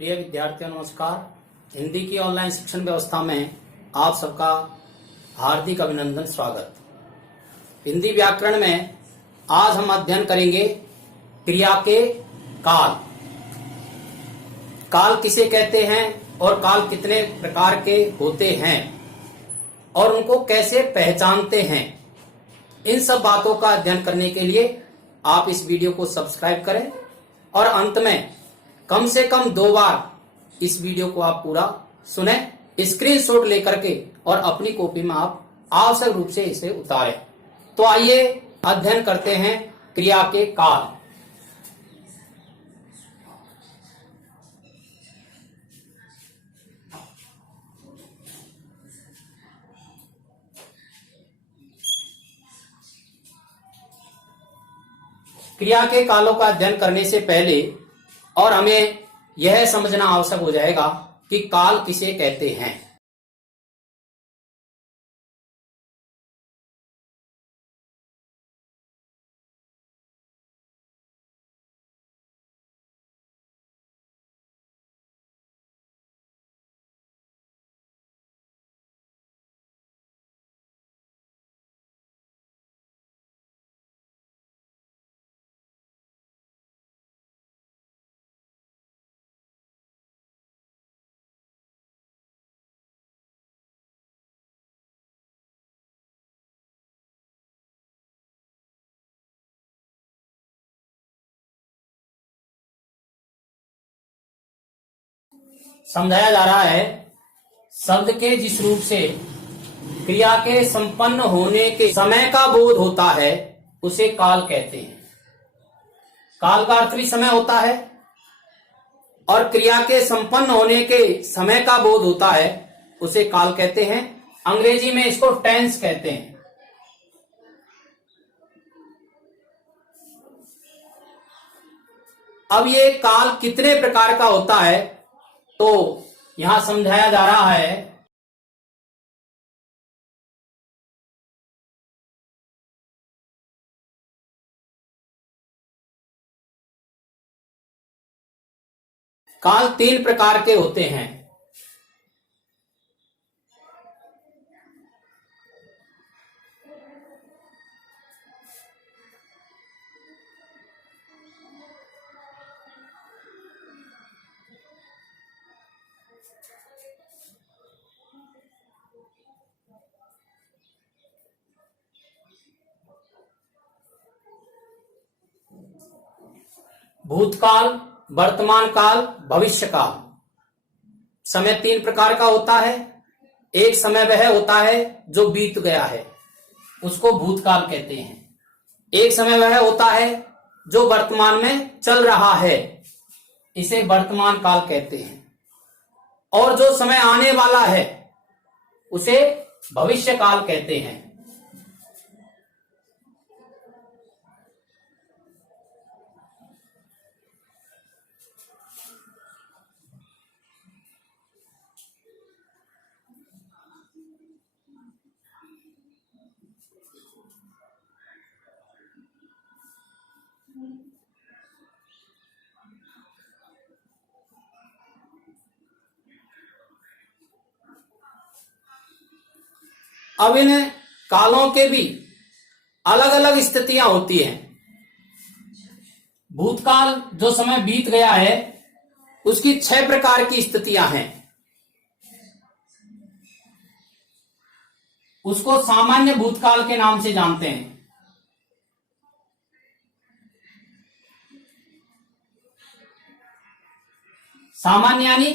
प्रिय विद्यार्थियों नमस्कार। हिंदी की ऑनलाइन शिक्षण व्यवस्था में आप सबका हार्दिक अभिनंदन स्वागत। हिंदी व्याकरण में आज हम अध्ययन करेंगे क्रिया के काल। काल किसे कहते हैं और काल कितने प्रकार के होते हैं और उनको कैसे पहचानते हैं, इन सब बातों का अध्ययन करने के लिए आप इस वीडियो को सब्सक्राइब करें और अंत में कम से कम 2 बार इस वीडियो को आप पूरा सुने, स्क्रीनशॉट लेकर के और अपनी कॉपी में आप आवश्यक रूप से इसे उतारें। तो आइए अध्ययन करते हैं क्रिया के काल। क्रिया के कालों का अध्ययन करने से पहले और हमें यह समझना आवश्यक हो जाएगा कि काल किसे कहते हैं। समझाया जा रहा है, शब्द के जिस रूप से क्रिया के संपन्न होने के समय का बोध होता है उसे काल कहते हैं। काल का अर्थ भी समय होता है और क्रिया के संपन्न होने के समय का बोध होता है उसे काल कहते हैं। अंग्रेजी में इसको टेंस कहते हैं। अब ये काल कितने प्रकार का होता है तो यहां समझाया जा रहा है। काल 3 प्रकार के होते हैं। भूतकाल, वर्तमान काल, भविष्य काल। समय 3 प्रकार का होता है। एक समय वह होता है जो बीत गया है, उसको भूतकाल कहते हैं। एक समय वह होता है जो वर्तमान में चल रहा है, इसे वर्तमान काल कहते हैं। और जो समय आने वाला है उसे भविष्य काल कहते हैं। अब इन कालों के भी अलग अलग स्थितियां होती हैं। भूतकाल जो समय बीत गया है उसकी 6 प्रकार की स्थितियां हैं। उसको सामान्य भूतकाल के नाम से जानते हैं। सामान्य यानी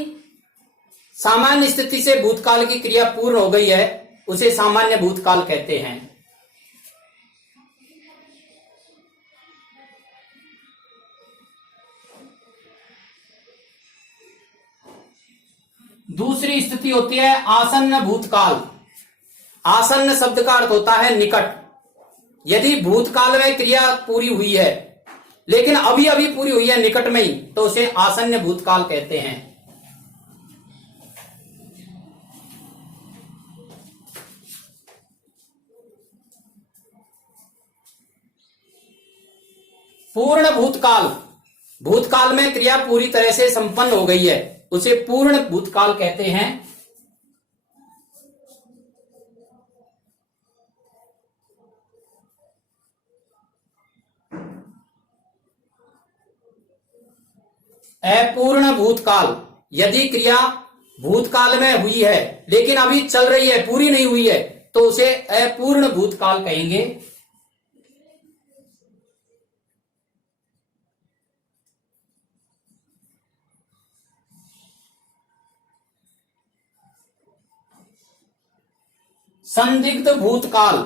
सामान्य स्थिति से भूतकाल की क्रिया पूर्ण हो गई है, उसे सामान्य भूतकाल कहते हैं। दूसरी स्थिति होती है आसन्न भूतकाल। आसन्न शब्द का अर्थ होता है निकट। यदि भूतकाल में क्रिया पूरी हुई है लेकिन अभी अभी पूरी हुई है निकट में ही, तो उसे आसन्न भूतकाल कहते हैं। पूर्ण भूतकाल, भूतकाल में क्रिया पूरी तरह से संपन्न हो गई है, उसे पूर्ण भूतकाल कहते हैं। अपूर्ण भूतकाल, यदि क्रिया भूतकाल में हुई है लेकिन अभी चल रही है, पूरी नहीं हुई है, तो उसे अपूर्ण भूतकाल कहेंगे। संदिग्ध भूतकाल,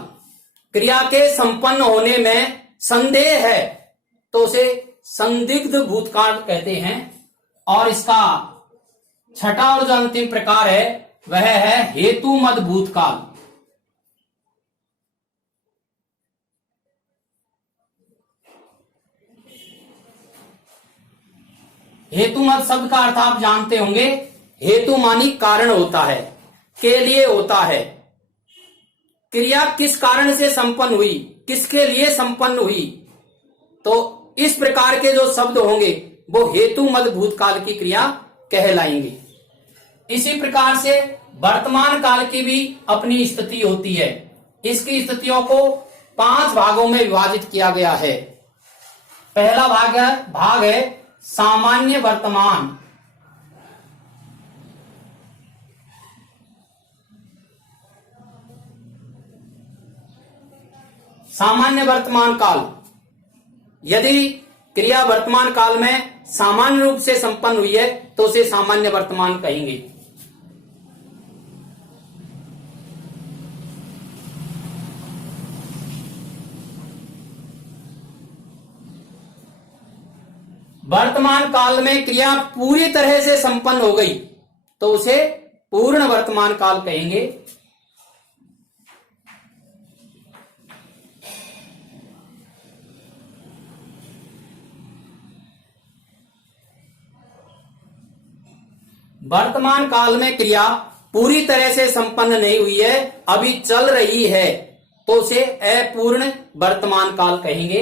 क्रिया के संपन्न होने में संदेह है तो उसे संदिग्ध भूतकाल कहते हैं। और इसका छठा और जो अंतिम प्रकार है वह है हेतुमद भूतकाल। हेतुमद शब्द का अर्थ आप जानते होंगे। हेतु मानी कारण होता है, के लिए होता है। क्रिया किस कारण से संपन्न हुई, किसके लिए संपन्न हुई, तो इस प्रकार के जो शब्द होंगे वो हेतुमद भूतकाल की क्रिया कहलाएंगे। इसी प्रकार से वर्तमान काल की भी अपनी स्थिति होती है। इसकी स्थितियों को 5 भागों में विभाजित किया गया है। पहला भाग है सामान्य वर्तमान। सामान्य वर्तमान काल, यदि क्रिया वर्तमान काल में सामान्य रूप से संपन्न हुई है तो उसे सामान्य वर्तमान कहेंगे। वर्तमान काल में क्रिया पूरी तरह से संपन्न हो गई तो उसे पूर्ण वर्तमान काल कहेंगे। वर्तमान काल में क्रिया पूरी तरह से संपन्न नहीं हुई है, अभी चल रही है, तो उसे अपूर्ण वर्तमान काल कहेंगे।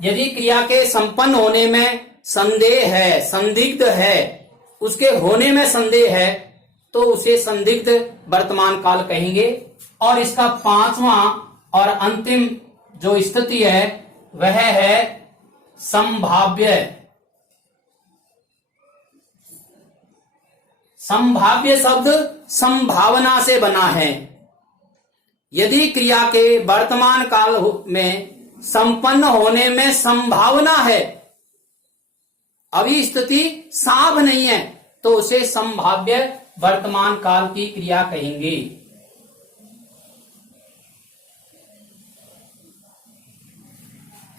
यदि क्रिया के संपन्न होने में संदेह है, संदिग्ध है, उसके होने में संदेह है, तो उसे संदिग्ध वर्तमान काल कहेंगे। और इसका 5वां और अंतिम जो स्थिति है वह है संभाव्य। संभाव्य शब्द संभावना से बना है। यदि क्रिया के वर्तमान काल में संपन्न होने में संभावना है, अभी स्थिति साफ नहीं है, तो उसे संभाव्य वर्तमान काल की क्रिया कहेंगे।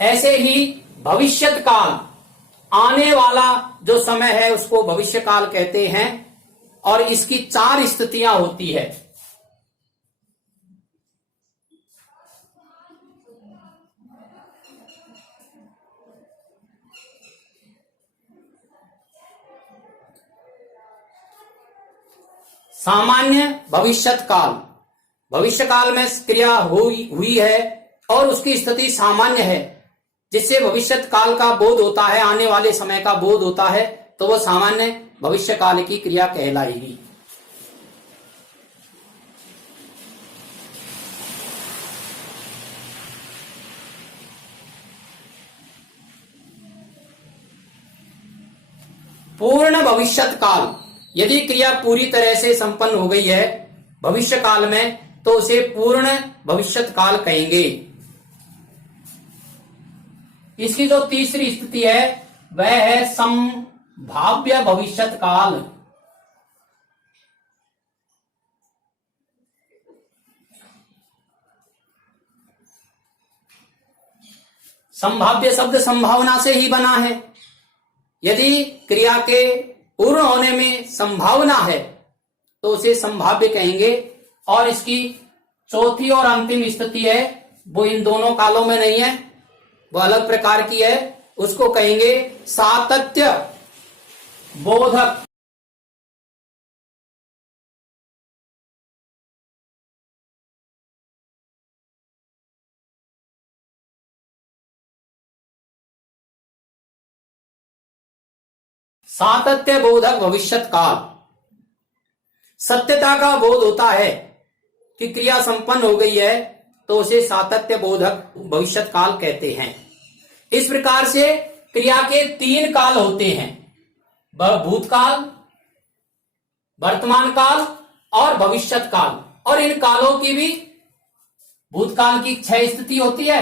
ऐसे ही भविष्यत काल, आने वाला जो समय है उसको भविष्य काल कहते हैं और इसकी 4 स्थितियां होती है। सामान्य भविष्यत काल, भविष्य काल में क्रिया हुई है और उसकी स्थिति सामान्य है, जिससे भविष्यत काल का बोध होता है, आने वाले समय का बोध होता है, तो वह सामान्य भविष्य काल की क्रिया कहलाएगी। पूर्ण भविष्यत काल, यदि क्रिया पूरी तरह से संपन्न हो गई है भविष्य काल में तो उसे पूर्ण भविष्यत काल कहेंगे। इसकी जो तीसरी स्थिति है वह है संभाव्य भविष्यत काल। संभाव्य शब्द संभावना से ही बना है। यदि क्रिया के पूर्ण होने में संभावना है तो उसे संभाव्य कहेंगे। और इसकी चौथी और अंतिम स्थिति है वो इन दोनों कालों में नहीं है, वो अलग प्रकार की है, उसको कहेंगे सातत्य बोधक। सातत्य बोधक भविष्यत काल। सत्यता का बोध होता है कि क्रिया संपन्न हो गई है तो उसे सातत्य बोधक भविष्यत काल कहते हैं। इस प्रकार से क्रिया के 3 काल होते हैं, भूतकाल, वर्तमान काल और भविष्यत काल। और इन कालों की भी भूतकाल की 6 स्थिति होती है,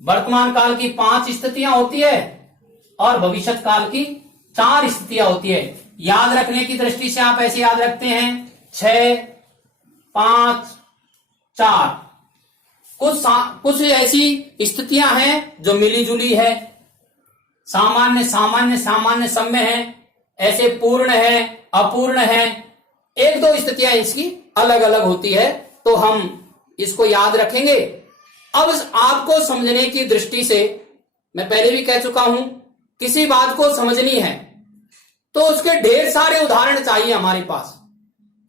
वर्तमान काल की 5 स्थितियां होती है और भविष्यत काल की 4 स्थितियां होती है। याद रखने की दृष्टि से आप ऐसे याद रखते हैं 6, 5, 4। कुछ ऐसी स्थितियां हैं जो मिली जुली है, सामान्य सामान्य सामान्य सम्य है, ऐसे पूर्ण है, अपूर्ण है। 1-2 स्थितियां इसकी अलग अलग होती है, तो हम इसको याद रखेंगे। अब आपको समझने की दृष्टि से, मैं पहले भी कह चुका हूं, किसी बात को समझनी है तो उसके ढेर सारे उदाहरण चाहिए हमारे पास,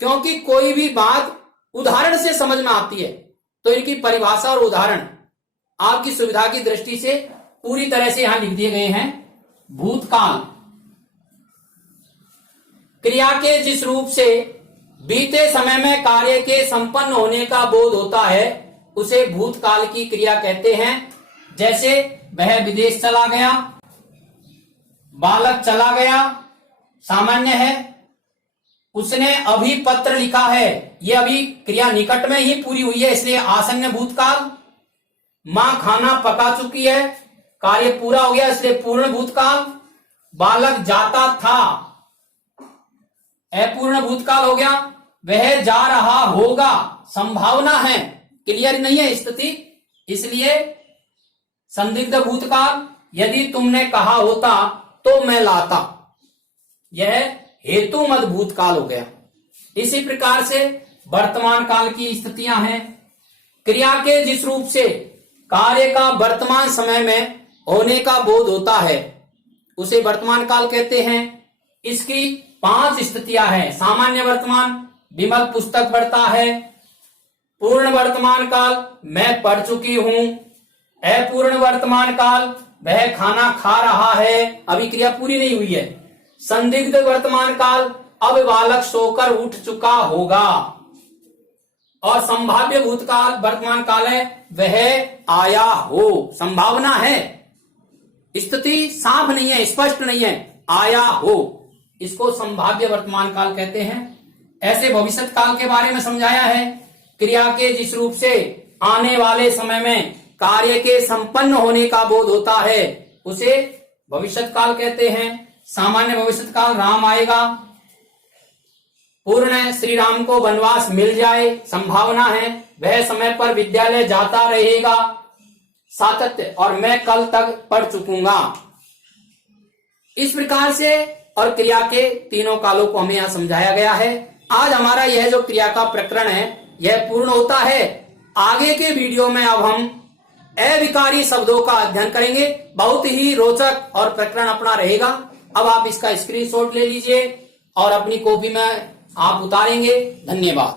क्योंकि कोई भी बात उदाहरण से समझ में आती है। तो इनकी परिभाषा और उदाहरण आपकी सुविधा की दृष्टि से पूरी तरह से यहां लिख दिए गए हैं। भूतकाल, क्रिया के जिस रूप से बीते समय में कार्य के संपन्न होने का बोध होता है उसे भूतकाल की क्रिया कहते हैं। जैसे वह विदेश चला गया, बालक चला गया, सामान्य है। उसने अभी पत्र लिखा है, यह अभी क्रिया निकट में ही पूरी हुई है, इसलिए आसन्न भूतकाल। मां खाना पका चुकी है, कार्य पूरा हो गया, इसलिए पूर्ण भूतकाल। बालक जाता था, अपूर्ण भूतकाल हो गया। वह जा रहा होगा, संभावना है, क्लियर नहीं है स्थिति, इसलिए संदिग्ध भूतकाल। यदि तुमने कहा होता तो मैं लाता, यह हेतु मद भूतकाल हो गया। इसी प्रकार से वर्तमान काल की स्थितियां हैं। क्रिया के जिस रूप से कार्य का वर्तमान समय में होने का बोध होता है उसे वर्तमान काल कहते हैं। इसकी 5 स्थितियां हैं। सामान्य वर्तमान, विमल पुस्तक पढ़ता है। पूर्ण वर्तमान काल, मैं पढ़ चुकी हूं। अपूर्ण वर्तमान काल, वह खाना खा रहा है, अभी क्रिया पूरी नहीं हुई है। संदिग्ध वर्तमान काल, अब बालक सोकर उठ चुका होगा। और संभाव्य भूतकाल वर्तमान काल है, वह आया हो, संभावना है, स्थिति साफ नहीं है, स्पष्ट नहीं है, आया हो, इसको संभाव्य वर्तमान काल कहते हैं। ऐसे भविष्यत काल के बारे में समझाया है। क्रिया के जिस रूप से आने वाले समय में कार्य के संपन्न होने का बोध होता है उसे भविष्यत काल कहते हैं। सामान्य भविष्यत काल, राम आएगा। पूर्ण, श्री राम को वनवास मिल जाए, संभावना है, वह समय पर विद्यालय जाता रहेगा। सातत्य, और मैं कल तक पढ़ चुकूंगा। इस प्रकार से और क्रिया के 3 कालों को हमें यहां समझाया गया है। आज हमारा यह जो क्रिया का प्रकरण है यह पूर्ण होता है। आगे के वीडियो में अब हम अविकारी शब्दों का अध्ययन करेंगे। बहुत ही रोचक और प्रकरण अपना रहेगा। अब आप इसका स्क्रीनशॉट ले लीजिए और अपनी कॉपी में आप उतारेंगे। धन्यवाद।